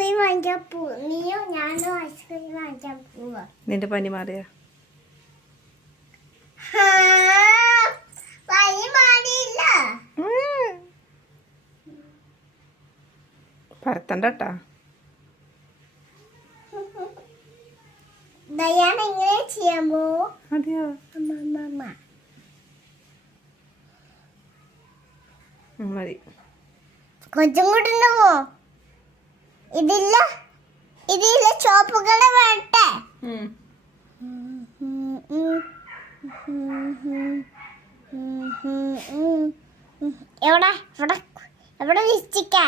Ice cream വാങ്ങിക്കാൻ പോവാ. നീയോ ഞാനോ ഐസ്ക്രീം വാങ്ങിക്കാൻ പോവാ. നിന്റെ പനി മാറിയ പനി മാറിയില്ല. പരത്തണ്ടട്ടാ. ദയാന എങ്ങനെ ചെയ്യാൻ പോവോ? അതെയോ? മതി. കൊച്ചും കൂട്ടുണ്ടാവോ? ഇതില്ല ചോപ്പുകളെ വേട്ടെ. എവിടെ ലിസ്റ്റിക്കാ?